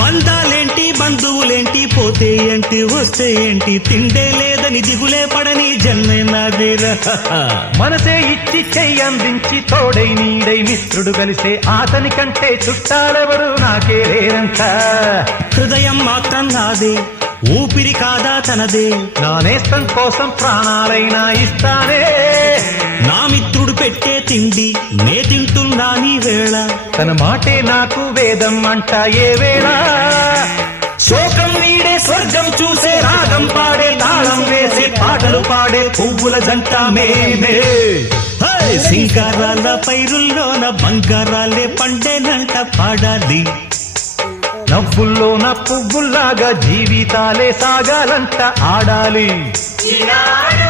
బంధాలేంటి బంధువులేంటి పోతే ఏంటి వస్తే ఏంటి తిండే లేదని దిగులే పడని జన్మే నాదేరా మనసే ఇచ్చి చెయ్యి అందించి తోడై నీడై మిత్రుడు కలిసే అతని కంటే చుట్టాలెవరు నాకే లేరంట హృదయం మాత్రం నాదే ఊపిరి కాదా తనదే నా నేస్తం కోసం ప్రాణాలైనా ఇస్తానే నా మిత్రుడు పెట్టే తిండి నే తింటున్నా నీ వేళ తన మాటే నాకు వేదం అంట ఏ వేళ శోకం వీడే స్వర్గం చూసే రాగం పాడే తాళం వేసే పాటలు పాడే పువ్వుల జంట మేమే సింగారాల పైరుల్లోన బంగారాలే పండేనంట పాడాలి నవ్వుల్లోన పువ్వుల్లాగా జీవితాలే సాగాలంట ఆడాలి ఈనాడు